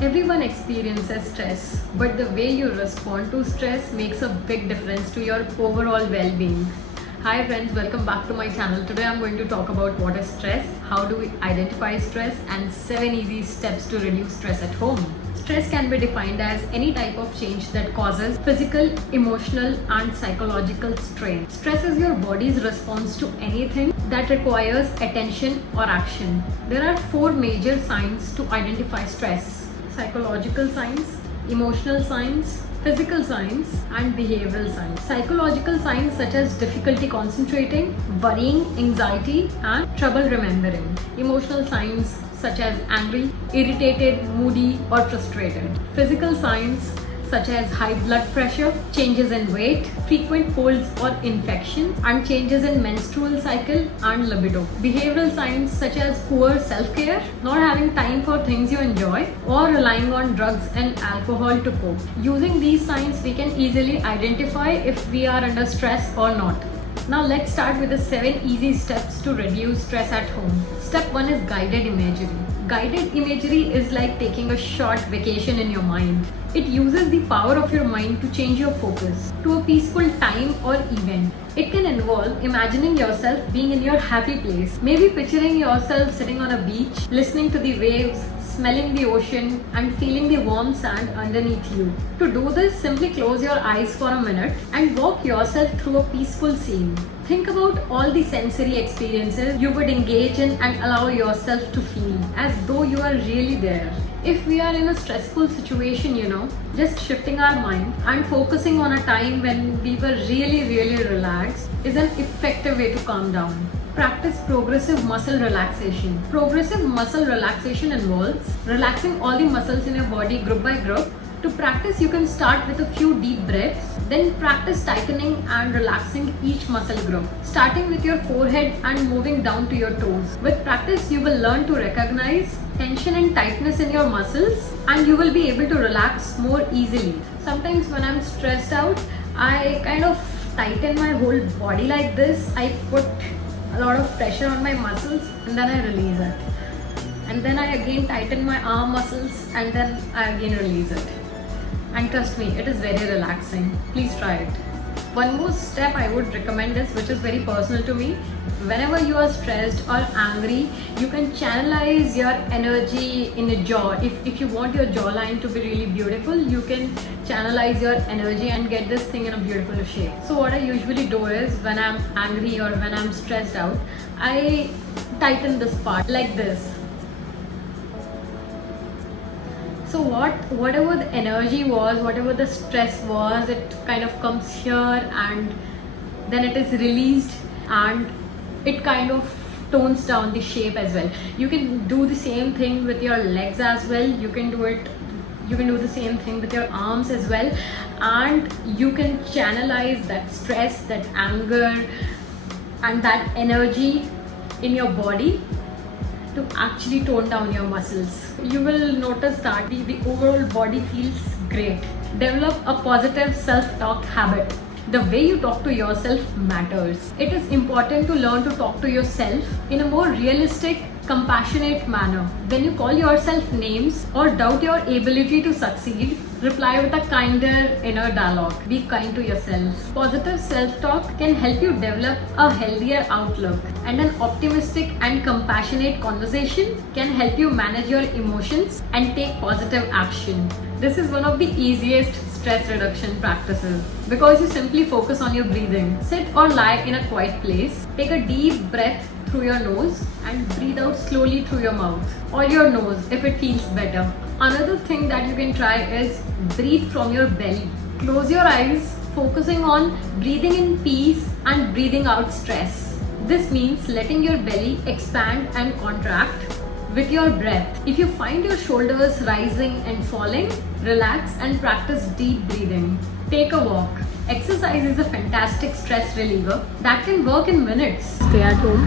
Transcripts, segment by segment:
Everyone experiences stress, but the way you respond to stress makes a big difference to your overall well-being. Hi friends, welcome back to my channel. Today I'm going to talk about what is stress, how do we identify stress, and 7 easy steps to reduce stress at home. Stress can be defined as any type of change that causes physical, emotional, and psychological strain. Stress is your body's response to anything that requires attention or action. There are 4 major signs to identify stress: psychological signs, emotional signs, physical signs, and behavioral signs. Psychological signs such as difficulty concentrating, worrying, anxiety, and trouble remembering. Emotional signs such as angry, irritated, moody, or frustrated. Physical signs such as high blood pressure, changes in weight, frequent colds or infections, and changes in menstrual cycle and libido. Behavioral signs such as poor self-care, not having time for things you enjoy, or relying on drugs and alcohol to cope. Using these signs, we can easily identify if we are under stress or not. Now let's start with the 7 easy steps to reduce stress at home. Step 1 is guided imagery. Guided imagery is like taking a short vacation in your mind. It uses the power of your mind to change your focus to a peaceful time or event. It can involve imagining yourself being in your happy place, maybe picturing yourself sitting on a beach, listening to the waves, smelling the ocean, and feeling the warm sand underneath you. To do this, simply close your eyes for a minute and walk yourself through a peaceful scene. Think about all the sensory experiences you would engage in and allow yourself to feel as though you are really there. If we are in a stressful situation, just shifting our mind and focusing on a time when we were really relaxed is an effective way to calm down. Practice progressive muscle relaxation. Progressive muscle relaxation involves relaxing all the muscles in your body group by group. To practice, you can start with a few deep breaths, then practice tightening and relaxing each muscle group, starting with your forehead and moving down to your toes. With practice, you will learn to recognize tension and tightness in your muscles, and you will be able to relax more easily. Sometimes when I'm stressed out, I kind of tighten my whole body like this. I put a lot of pressure on my muscles and then I release it. And then I again tighten my arm muscles and then I again release it. And trust me, it is very relaxing. Please try it. One more step I would recommend is, which is very personal to me. Whenever you are stressed or angry, you can channelize your energy in a jaw. If you want your jawline to be really beautiful, you can channelize your energy and get this thing in a beautiful shape. So what I usually do is, when I'm angry or when I'm stressed out, I tighten this part like this. So whatever the energy was, whatever the stress was, it kind of comes here and then it is released and it kind of tones down the shape as well. You can do the same thing with your legs as well. You can do the same thing with your arms as well, and you can channelize that stress, that anger, and that energy in your body to actually tone down your muscles. You will notice that the overall body feels great. Develop a positive self-talk habit. The way you talk to yourself matters. It is important to learn to talk to yourself in a more realistic, compassionate manner. When you call yourself names or doubt your ability to succeed, reply with a kinder inner dialogue. Be kind to yourself. Positive self-talk can help you develop a healthier outlook, and an optimistic and compassionate conversation can help you manage your emotions and take positive action. This is one of the easiest stress reduction practices because you simply focus on your breathing. Sit or lie in a quiet place. Take a deep breath through your nose and breathe out slowly through your mouth or your nose if it feels better. Another thing that you can try is breathe from your belly. Close your eyes, focusing on breathing in peace and breathing out stress. This means letting your belly expand and contract with your breath. If you find your shoulders rising and falling, relax and practice deep breathing. Take a walk. Exercise is a fantastic stress reliever that can work in minutes. Stay at home.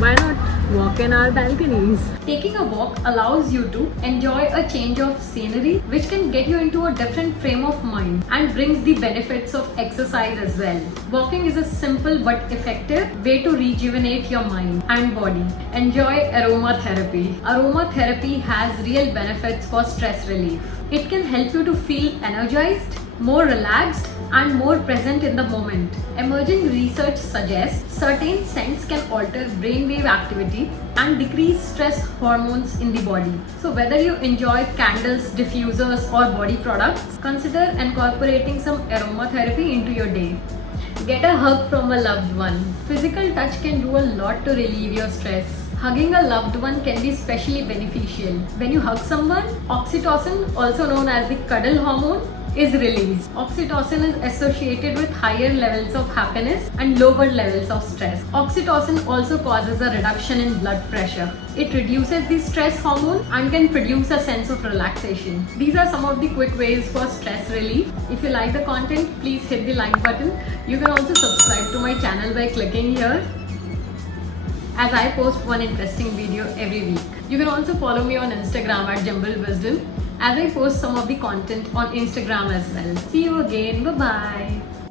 Why not walk in our balconies. Taking a walk allows you to enjoy a change of scenery, which can get you into a different frame of mind and brings the benefits of exercise as well. Walking is a simple but effective way to rejuvenate your mind and body. Enjoy aromatherapy. Aromatherapy has real benefits for stress relief. It can help you to feel energized, more relaxed, and more present in the moment. Emerging research suggests certain scents can alter brainwave activity and decrease stress hormones in the body. So whether you enjoy candles, diffusers, or body products, consider incorporating some aromatherapy into your day. Get a hug from a loved one. Physical touch can do a lot to relieve your stress. Hugging a loved one can be especially beneficial. When you hug someone, oxytocin, also known as the cuddle hormone, is released. Oxytocin is associated with higher levels of happiness and lower levels of stress. Oxytocin also causes a reduction in blood pressure. It reduces the stress hormone and can produce a sense of relaxation. These are some of the quick ways for stress relief. If you like the content, please hit the like button. You can also subscribe to my channel by clicking here, as I post one interesting video every week. You can also follow me on Instagram at Jumbled Wisdom, as I post some of the content on Instagram as well. See you again. Bye bye.